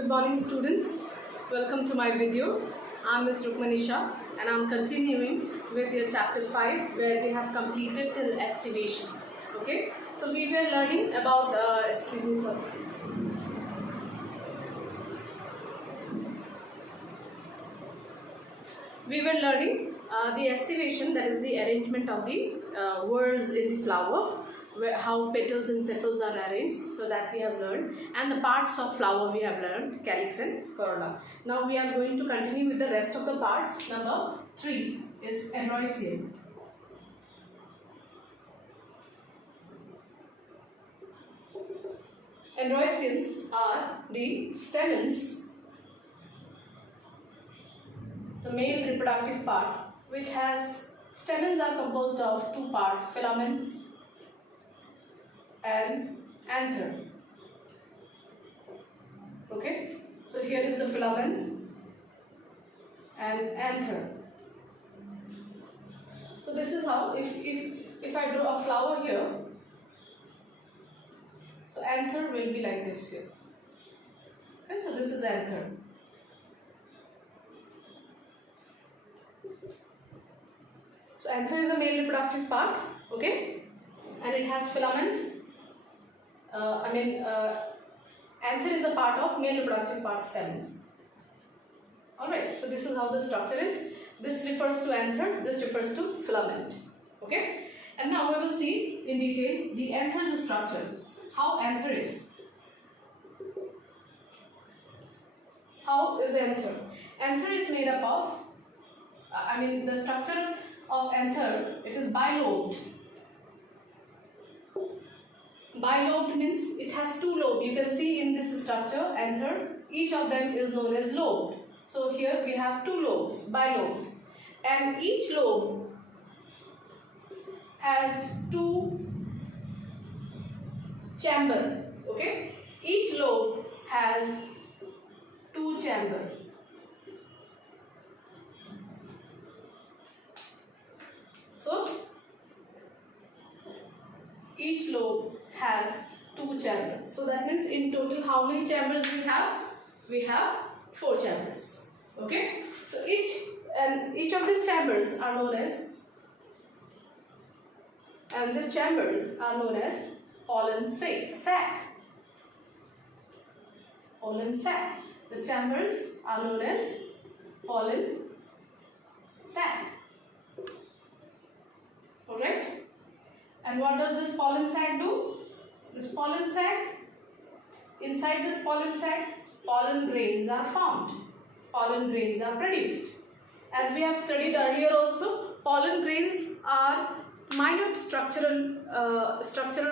Good morning students, welcome to my video. I am Ms. Rukmanisha and I am continuing with your chapter 5 where we have completed till estivation. Okay, so we were learning about, excuse me first. We were learning the estivation, that is the arrangement of the whorls in the flower, how petals and sepals are arranged, so that we have learned, and the parts of flower we have learned, calyx and corolla. Now we are going to continue with the rest of the parts. Number 3 is Androecium. Androeciums are the stamens, the male reproductive part, which has stamens are composed of two parts, filaments and anther. Okay, so here is the filament and anther. So this is how, if I draw a flower here, so anther will be like this here. Okay, so this is anther. So anther is a male reproductive part, okay, and it has filament. Anther is a part of male reproductive part stamens. Alright, so this is how the structure is. This refers to anther, this refers to filament. Okay, and now we will see in detail the anther's structure. How anther is. How is anther? Anther is made up of, the structure of anther, it is bilobed. Bilobed means it has two lobes. You can see in this structure, anther, each of them is known as lobe. So here we have two lobes, bilobed. And each lobe has two chambers. Okay? Each lobe has two chambers. So each lobe has two chambers. So that means in total how many chambers we have? We have 4 chambers. Okay? So each of these chambers are known as, pollen sac. Pollen sac. The chambers are known as pollen sac. Alright? And what does this pollen sac do? This pollen sac, inside this pollen sac, pollen grains are formed. Pollen grains are produced. As we have studied earlier also, pollen grains are minute structural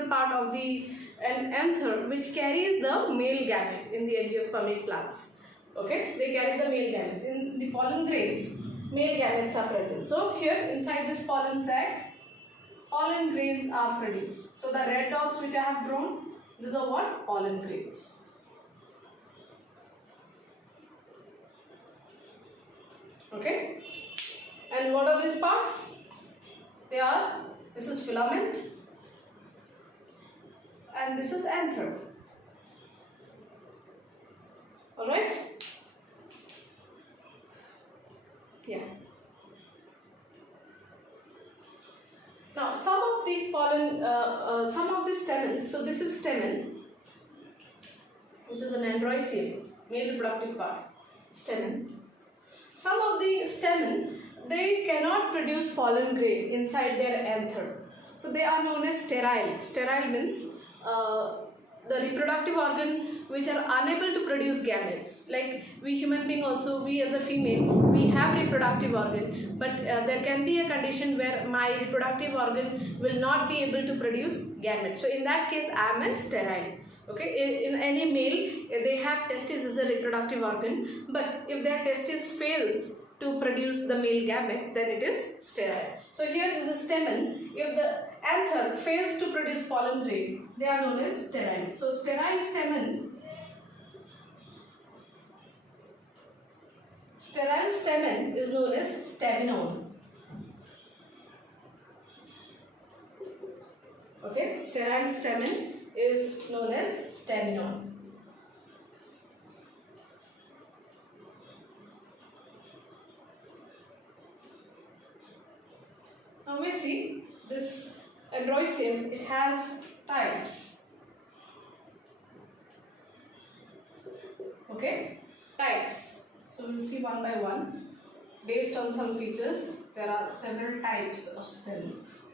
part of the anther which carries the male gamete in the angiospermic plants. Okay, they carry the male gametes. In the pollen grains, male gametes are present. So here inside this pollen sac, pollen grains are produced. So the red dots which I have drawn, these are what? Pollen grains. Okay, and what are these parts? This is filament and this is anther. Alright? Yeah. Now some of the pollen, some of the stamens, so this is stamen, which is an Androecium, male reproductive part, stamen. Some of the stamen, they cannot produce pollen grain inside their anther. So they are known as sterile. Sterile means the reproductive organ which are unable to produce gametes. Like we human being also, we as a female, we have reproductive organ, but there can be a condition where my reproductive organ will not be able to produce gametes. So in that case, I am a sterile. Okay, in any male, they have testes as a reproductive organ, but if their testis fails to produce the male gamete, then it is sterile. So here is a stamen. If the anther fails to produce pollen grain, they are known as sterile. So sterile stamen is known as staminode. Okay, sterile stamen is known as staminode. Androecium, it has types. Okay, types. So we'll see one by one. Based on some features, there are several types of stamens.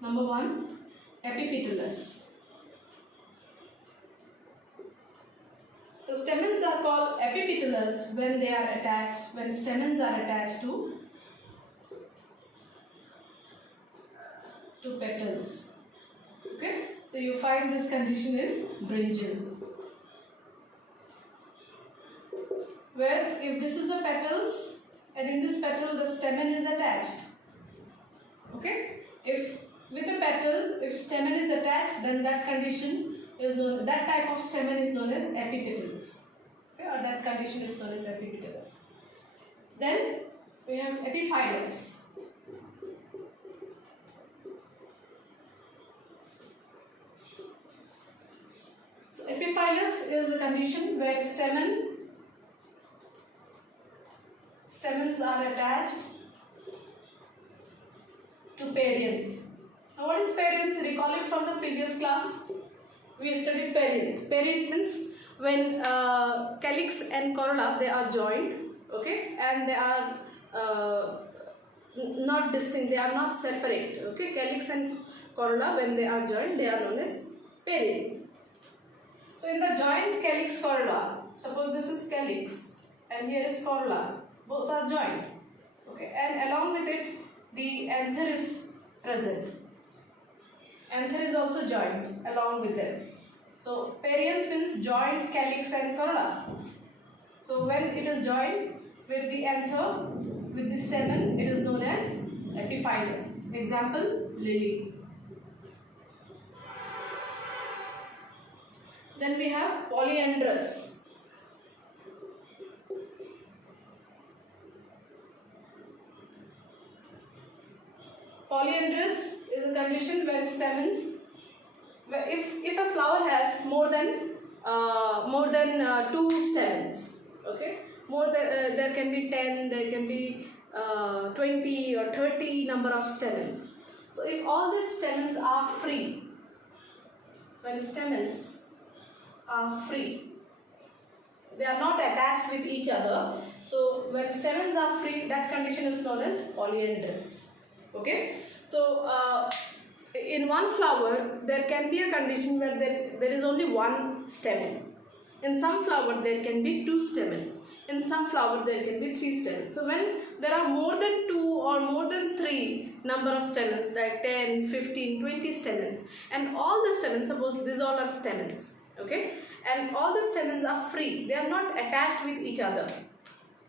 Number 1, epipetalous. So stamens are called epipetalous when they are attached, when stamens are attached to petals. Okay, so you find this condition in brinjal, where if this is a petals and in this petal the stamen is attached. Okay, if with a petal, if stamen is attached, then that condition is known, that type of stamen is known as epipetalous. Okay, or that condition is known as epipetalous. Then we have epiphyllous. So epiphyllous is a condition where stamens are attached to perianth. Now what is perianth? Recall it from the previous class. We studied perianth. Perianth means when calyx and corolla, they are joined, okay, and they are not distinct, they are not separate. Okay, calyx and corolla, when they are joined, they are known as perianth. So in the joined calyx corolla, suppose this is calyx and here is corolla, both are joined, okay, and along with it the anther is present. Anther is also joined along with them. So perianth means joined calyx and corolla. So when it is joined with the anther, with the stamen, it is known as epiphyllous. Example, lily. Then we have polyandrous. Polyandrous is a condition where stamens, where if a flower has more than 2 stamens, okay, there can be 10, there can be 20 or 30 number of stamens. So if all these stamens are free, when stamens are free, they are not attached with each other. So when stamens are free, that condition is known as polyandrous. Okay, so in one flower there can be a condition where there is only one stamen. In some flower there can be 2 stamen. In some flower there can be 3 stamens. So when there are more than 2 or more than 3 number of stamens, like 10, 15, 20 stamens, and all the stamens, suppose these all are stamens, okay, and all the stamens are free, they are not attached with each other.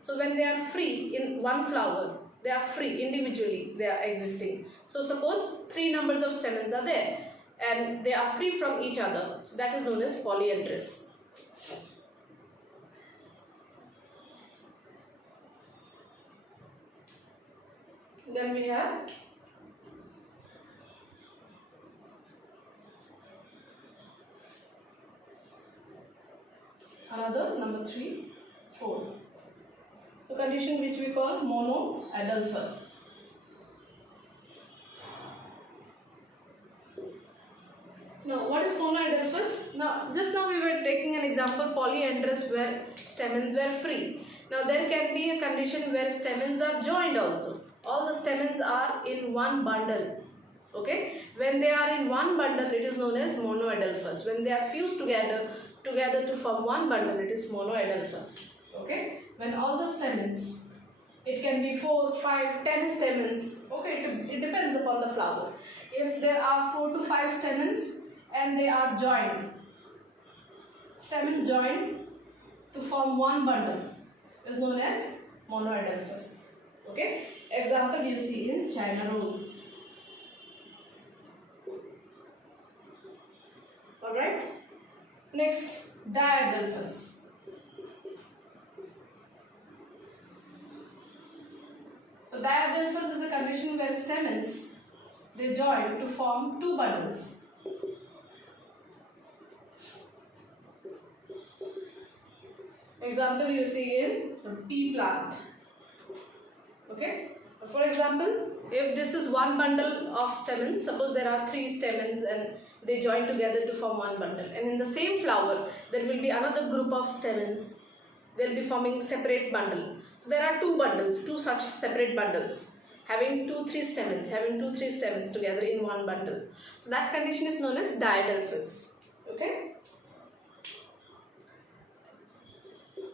So when they are free in one flower, they are free individually, they are existing. So suppose 3 numbers of stamens are there and they are free from each other, so that is known as polyandrous. Then we have another, number 3, 4. So condition which we call monoadelphous. Now what is monoadelphous? Now just now we were taking an example polyandrous where stamens were free. Now there can be a condition where stamens are joined also. All the stamens are in one bundle. Okay, when they are in one bundle, it is known as monoadelphous. When they are fused together to form one bundle, it is monoadelphous. Okay, when all the stamens, it can be 4, 5, 10 stamens. Okay, it depends upon the flower. If there are 4 to 5 stamens and they are joined, stamens joined to form one bundle, is known as monoadelphous. Okay, example you see in China rose. Alright, next, diadelphous. So diadelphous is a condition where stamens, they join to form 2 bundles. Example you see in pea plant. Okay, a For example, if this is one bundle of stamens, suppose there are 3 stamens and they join together to form one bundle, and in the same flower there will be another group of stamens, they will be forming separate bundle. So there are 2 bundles, 2 such separate bundles having 2-3 stamens together in one bundle. So that condition is known as diadelphous. Okay.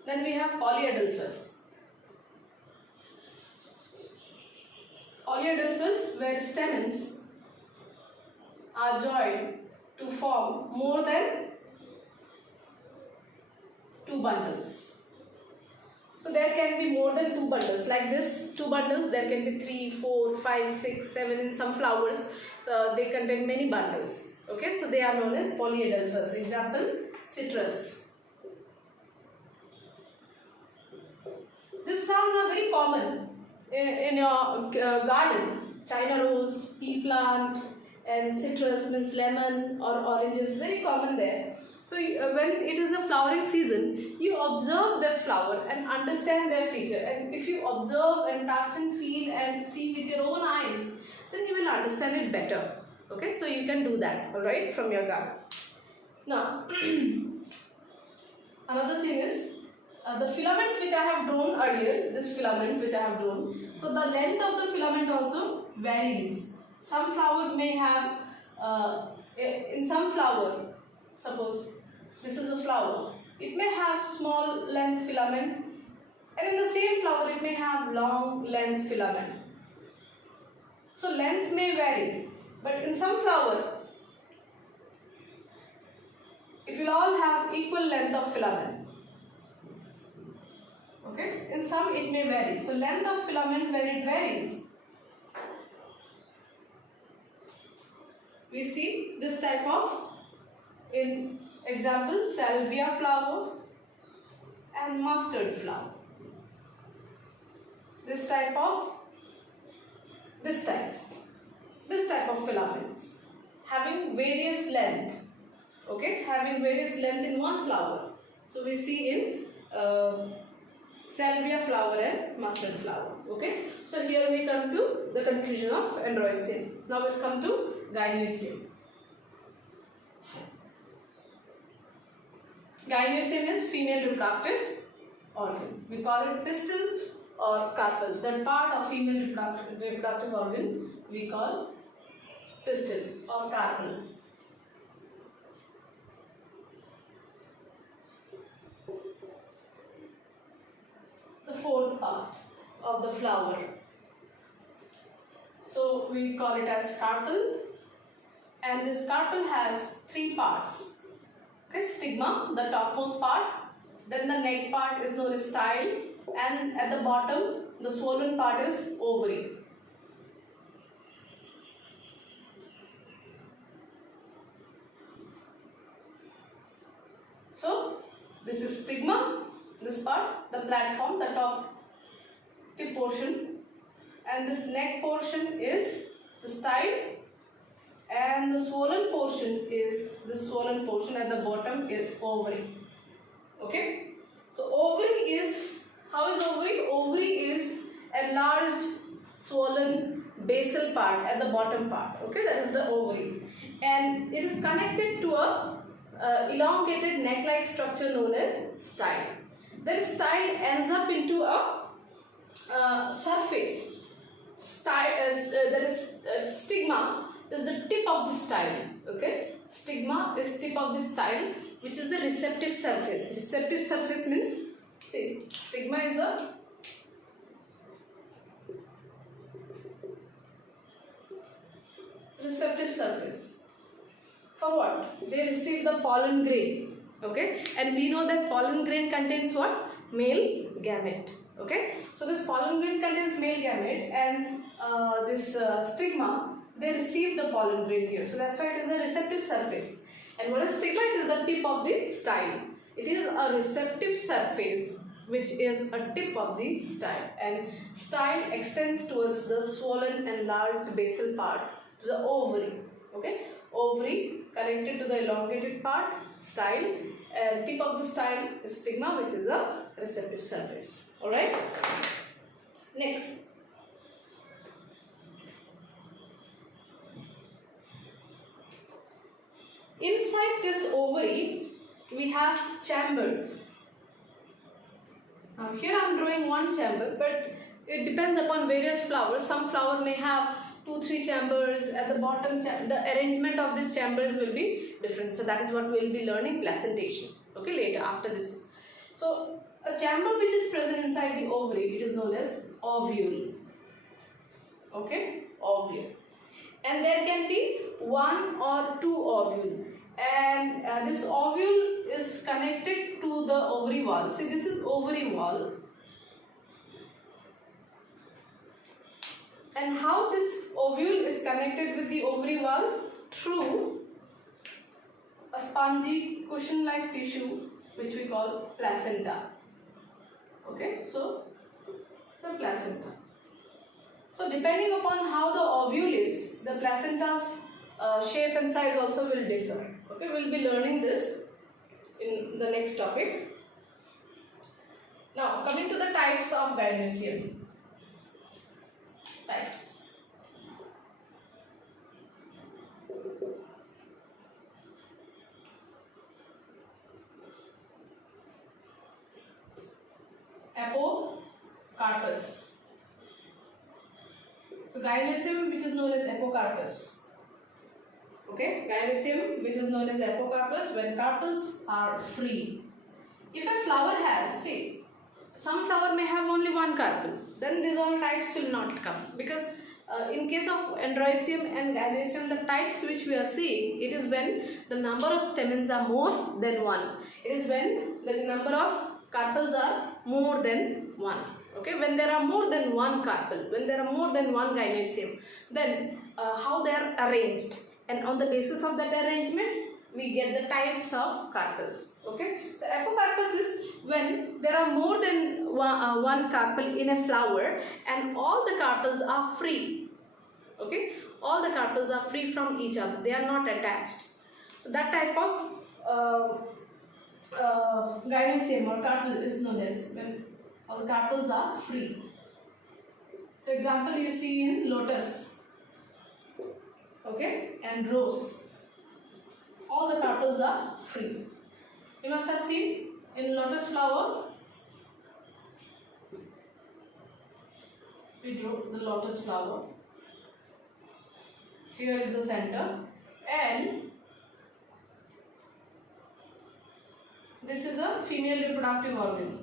Then we have polyadelphous. Polyadelphous, where stamens are joined to form more than 2 bundles. So there can be more than 2 bundles, like this 2 bundles, there can be 3, 4, 5, 6, 7. In some flowers they contain many bundles. Okay, so they are known as polyadelphous. Example, citrus. These plants are very common in your garden. China rose, pea plant, and citrus means lemon or oranges, very common there. So when it is the flowering season, you observe their flower and understand their feature. And if you observe and touch and feel and see with your own eyes, then you will understand it better. Okay, so you can do that, alright, from your garden. Now, another thing is the filament which I have drawn earlier, this filament which I have drawn. So the length of the filament also varies. Some flower may have, in some flower, suppose this is a flower, it may have small length filament, and in the same flower it may have long length filament. So length may vary, but in some flower it will all have equal length of filament. Okay, in some it may vary. So length of filament, when it varies, we see this type of, in example, salvia flower and mustard flower. This type of filaments having various length. Okay, having various length in one flower. So we see in salvia flower and mustard flower. Okay, so here we come to the conclusion of Androecium. Now we'll come to Gynoecium. Gynoecium is female reproductive organ. We call it pistil or carpel. That part of female reproductive organ we call pistil or carpel. The 4th part of the flower. So we call it as carpel, and this carpel has 3 parts. Okay, stigma, the topmost part, then the neck part is known as style, and at the bottom the swollen part is ovary. So this is stigma, this part, the platform, the top tip portion, and this neck portion is the style, and the swollen portion is the swollen portion at the bottom is ovary. Okay, so ovary is, how is ovary? Ovary is enlarged swollen basal part at the bottom part. Okay, that is the ovary, and it is connected to a elongated neck-like structure known as style. Then style ends up into a surface. Style that is stigma is the tip of the style. Okay, stigma is tip of the style, which is the receptive surface. Receptive surface means, see, stigma is a receptive surface. For what? They receive the pollen grain. Okay, and we know that pollen grain contains what? Male gamete. Okay, so this pollen grain contains male gamete, and this stigma, they receive the pollen grain here. So that's why it is a receptive surface. And what is stigma? It is the tip of the style. It is a receptive surface which is a tip of the style, and style extends towards the swollen enlarged basal part to the ovary. Okay, ovary connected to the elongated part, style, and tip of the style is stigma, which is a receptive surface. Alright, next, inside this ovary we have chambers. Now here I am drawing one chamber, but it depends upon various flowers. Some flower may have 2-3 chambers. At the bottom, the arrangement of these chambers will be different. So that is what we will be learning placentation. Okay, later after this. So a chamber which is present inside the ovary, it is known as ovule. Okay, ovule. And there can be 1 or 2 ovule. And this ovule is connected to the ovary wall. See, this is ovary wall. And how this ovule is connected with the ovary wall? Through a spongy cushion-like tissue which we call placenta. Okay, so the placenta. So depending upon how the ovule is, the placenta's shape and size also will differ. Okay, we will be learning this in the next topic. Now coming to the types of gynoecium. Types. Apocarpus. So gynoecium which is known as apocarpus. Okay, gynoecium which is known as apocarpus when carpels are free. If a flower has, see, some flower may have only one carpel, then these all types will not come, because in case of Androecium and Gynoecium, the types which we are seeing, it is when the number of stamens are more than one. It is when the number of carpels are more than one. Okay, when there are more than one carpel, when there are more than one Gynoecium, then how they are arranged, and on the basis of that arrangement, we get the types of carpels. Okay, so apocarpus is when there are more than one carpel in a flower and all the carpels are free. Okay, all the carpels are free from each other, they are not attached. So that type of gynoecium or carpel is known as when all the carpels are free. So example you see in lotus, okay, and rose. All the carpels are free. You must have seen in lotus flower, we drew the lotus flower. Here is the center, and this is a female reproductive organ.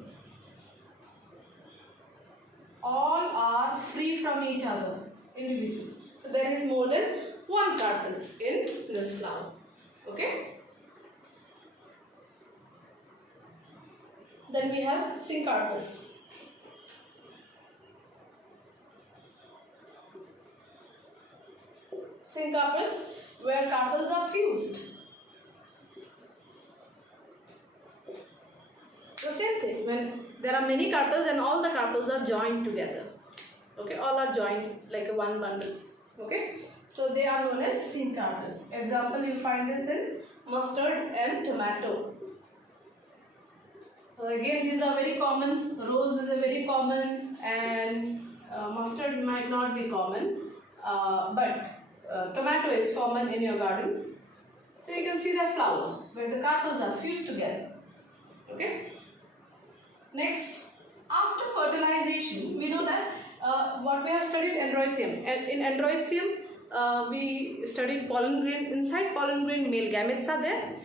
All are free from each other individually. So there is more than one carpel in this flower. Okay. Then we have syncarpus. Syncarpus, where carpels are fused. The same thing, when there are many carpels and all the carpels are joined together. Okay, all are joined like a one bundle. Okay, so they are known as syncarpus. Example, you find this in mustard and tomato. So again, these are very common. Rose is a very common, and mustard might not be common, but tomato is common in your garden. So you can see the flower where the carpels are fused together. Okay. Next, after fertilization, we know that what we have studied Androecium, and in Androecium we studied pollen grain. Inside pollen grain, male gametes are there,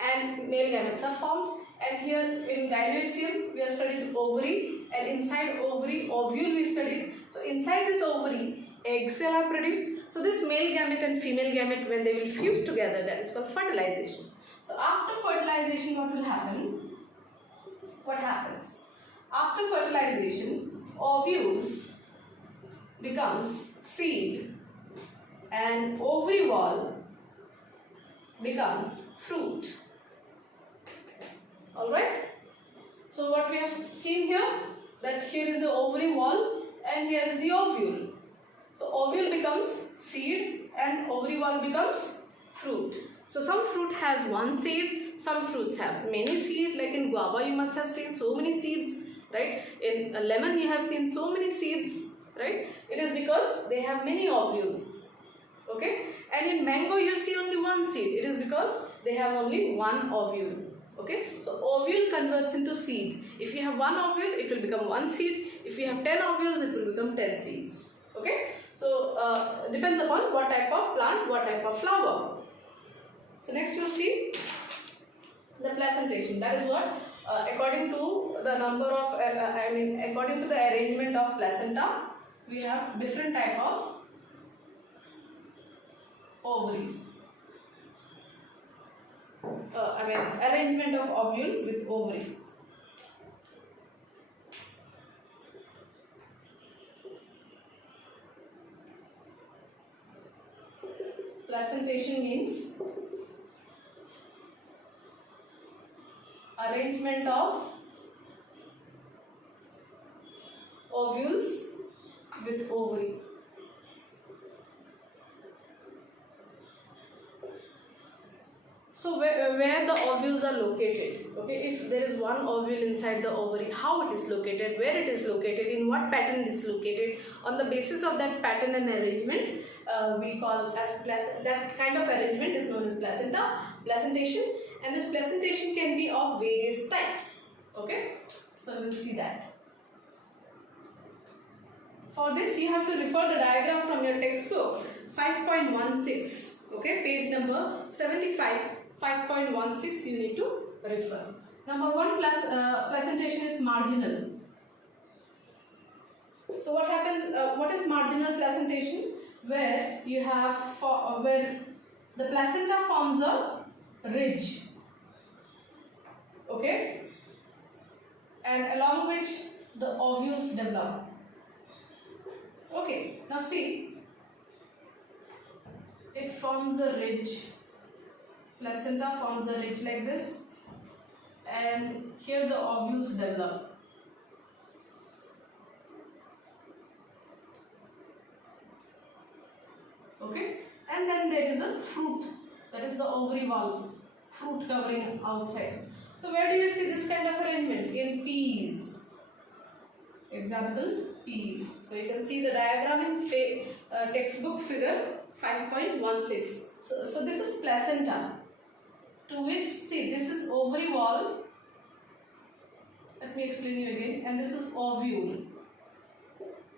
and male gametes are formed. And here in Gynoecium we have studied ovary, and inside ovary, ovule we studied. So inside this ovary, egg cell are produced. So this male gamete and female gamete, when they will fuse together, that is called fertilization. So after fertilization, what will happen? What happens? After fertilization, ovules becomes seed and ovary wall becomes fruit. Alright? So what we have seen here, that here is the ovary wall and here is the ovule. So ovule becomes seed and ovary wall becomes fruit. So some fruit has one seed, some fruits have many seeds, like in guava you must have seen so many seeds, right? In a lemon you have seen so many seeds, right? It is because they have many ovules. Okay, and in mango you see only one seed. It is because they have only one ovule. Okay, so ovule converts into seed. If you have one ovule, it will become one seed. If you have 10 ovules, it will become 10 seeds. Okay, so depends upon what type of plant, what type of flower. So next we'll see the placentation. That is what according to the number of according to the arrangement of placenta, we have different type of ovaries. Arrangement of ovule with ovary. Placentation means arrangement of ovules with ovary. So where the ovules are located, okay, if there is one ovule inside the ovary, how it is located, where it is located, in what pattern it is located, on the basis of that pattern and arrangement, we call as that kind of arrangement is known as placentation, and this placentation can be of various types. Okay, so we'll see that. For this you have to refer the diagram from your textbook 5.16. Okay, page number 75, 5.16 you need to refer. Number 1, placentation is marginal. So what happens, what is marginal placentation? Where you have, where the placenta forms a ridge. Okay, and along which the ovules develop. Okay, now see, it forms a ridge, placenta forms a ridge like this, and here the ovules develop. Okay, and then there is a fruit, that is the ovary wall, fruit covering outside. So where do you see this kind of arrangement? In peas. Example, peas. So you can see the diagram in textbook figure 5.16. So this is placenta, to which, see, this is ovary wall. Let me explain you again. And this is ovule.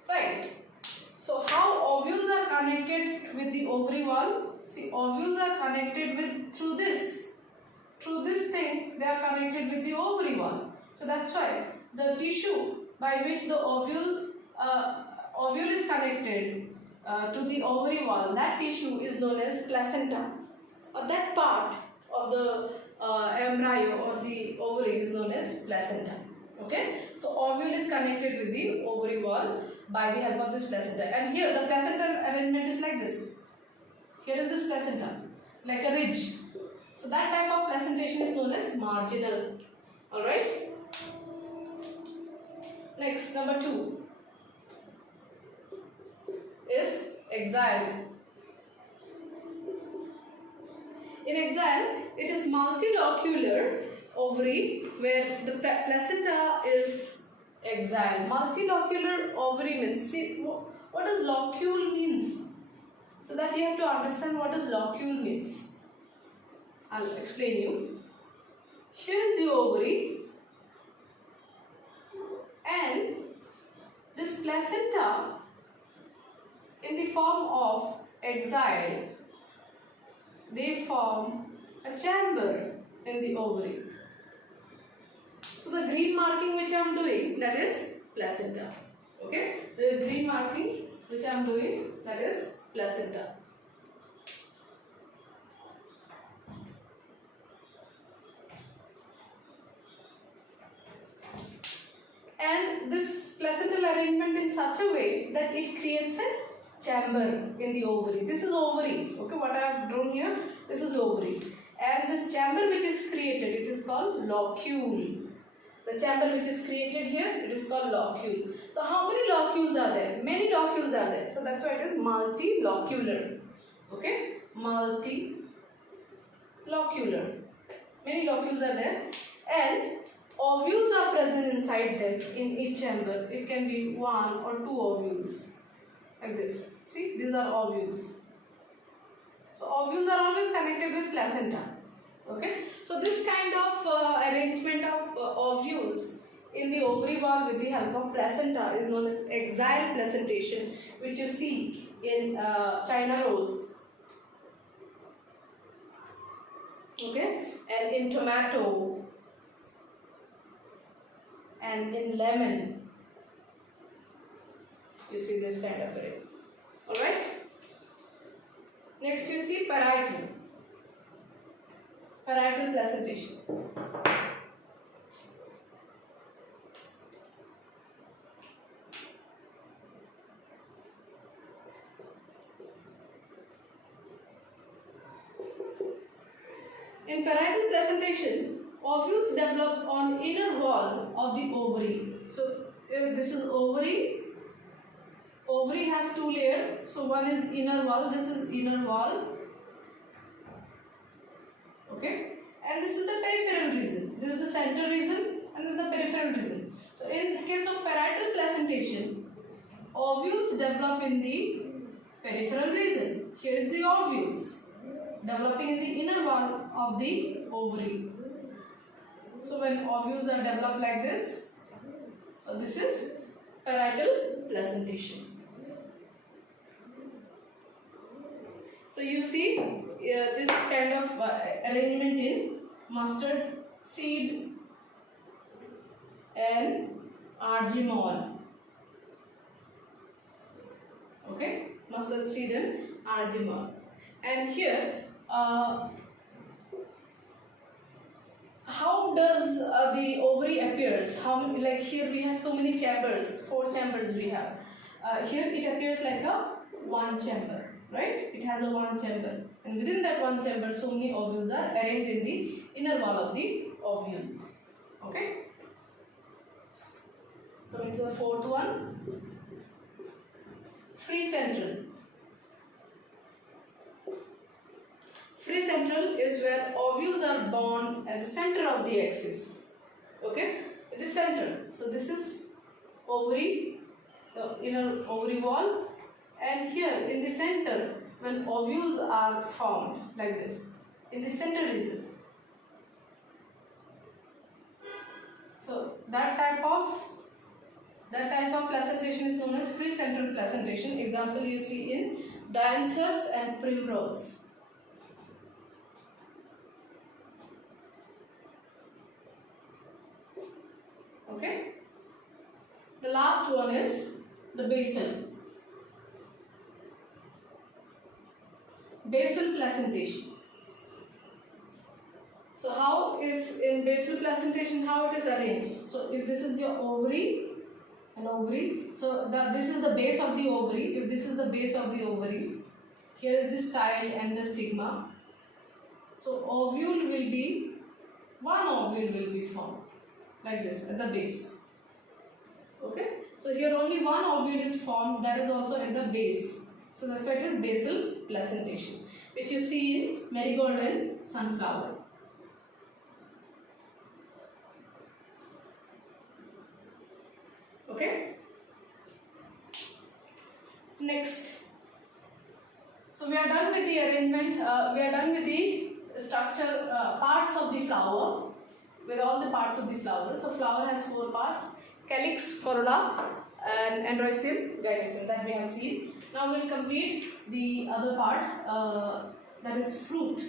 Right. So how ovules are connected with the ovary wall? See, ovules are connected with through this thing. They are connected with the ovary wall. So that's why the tissue by which the ovule is connected to the ovary wall, that tissue is known as placenta, or that part of the embryo or the ovary is known as placenta. Okay, so ovule is connected with the ovary wall by the help of this placenta, and here the placental arrangement is like this. Here is this placenta, like a ridge. So that type of placentation is known as marginal. Alright. Next, number 2 is axile. In axile, it is multilocular ovary where the placenta is axile. Multilocular ovary means, see, what does locule means? So that you have to understand what does locule means. I'll explain you. Here is the ovary, and this placenta in the form of axile, they form a chamber in the ovary. So the green marking which I am doing, that is placenta. Okay, the green marking which I am doing, that is placenta. And this placental arrangement in such a way that it creates a chamber in the ovary. This is ovary. Okay, what I have drawn here, this is ovary. And this chamber which is created, it is called locule. The chamber which is created here, it is called locule. So how many locules are there? Many locules are there. So that's why it is multilocular. Okay, multilocular. Many locules are there, and ovules are present inside them in each chamber. It can be 1 or 2 ovules, like this. See, these are ovules. So ovules are always connected with placenta. Okay, so this kind of arrangement of ovules in the ovary wall with the help of placenta is known as axial placentation, which you see in China rose. Okay, and in tomato and in lemon, you see this kind of array. Alright, next you see parietal placentation. In parietal placentation, ovules develop on inner wall of the ovary. So if this is ovary has two layers. So one is inner wall, this is inner wall. Okay, and this is the peripheral region. This is the central region and this is the peripheral region. So in case of parietal placentation, ovules develop in the peripheral region. Here is the ovules developing in the inner wall of the ovary. So when ovules are developed like this, so this is parietal placentation. So you see this kind of arrangement in mustard seed and argemone. Okay, mustard seed and argemone. And here, how does the ovary appears? Like here we have so many chambers, 4 chambers we have. Here it appears like a one chamber, right? It has a one chamber, and within that one chamber, so many ovules are arranged in the inner wall of the ovule. Okay. Coming to the fourth one, free central. Free central is where ovules are born at the center of the axis. Okay, it is central. So this is ovary, the inner ovary wall, and here in the center, when ovules are formed like this, in the center region. So that type of placentation is known as free central placentation. Example you see in dianthus and primrose. Okay. The last one is the basal placentation. So how is in basal placentation, how it is arranged? So if this is your ovary, so this is the base of the ovary. If this is the base of the ovary, here is the style and the stigma. So one ovule will be formed like this at the base. Okay, so here only one ovule is formed, that is also at the base. So that's why it is basal placentation, which you see in marigold and sunflower. Okay. Next. So we are done with the arrangement. We are done with the structure parts of the flower. With all the parts of the flower. So flower has 4 parts: calyx, corolla, and androecium, gynoecium, that we have seen. Now we will complete the other part, that is fruit.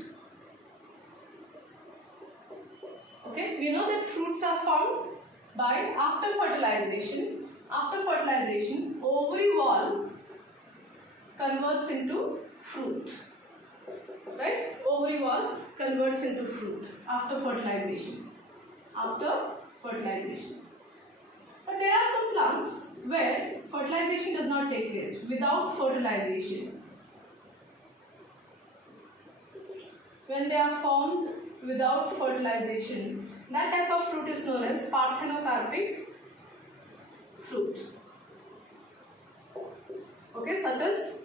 Okay, we know that fruits are formed by after fertilization. After fertilization, ovary wall converts into fruit. Right? Ovary wall converts into fruit after fertilization. After fertilization. But there are some plants where fertilization does not take place. Without fertilization, when they are formed without fertilization, that type of fruit is known as parthenocarpic fruit. Okay, such as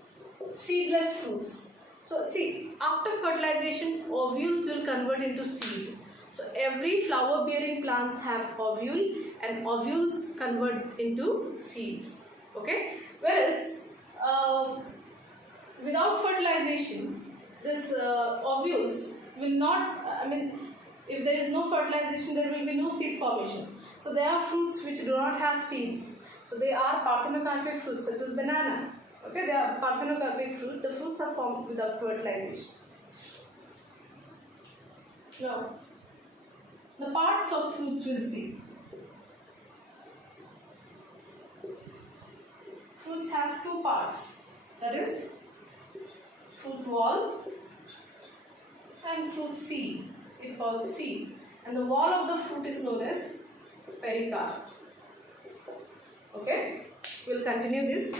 seedless fruits. So see, after fertilization, ovules will convert into seed. So every flower bearing plants have ovule, and ovules convert into seeds. Okay, whereas without fertilization, this this ovules will not, if there is no fertilization, there will be no seed formation. So there are fruits which do not have seeds. So they are parthenocarpic fruits, such as banana. Okay, they are parthenocarpic fruit. The fruits are formed without fertilization. Now, the parts of fruits we'll see. Fruits have two parts, that is fruit wall and fruit seed. It calls seed, and the wall of the fruit is known as pericarp. Okay, we'll continue this.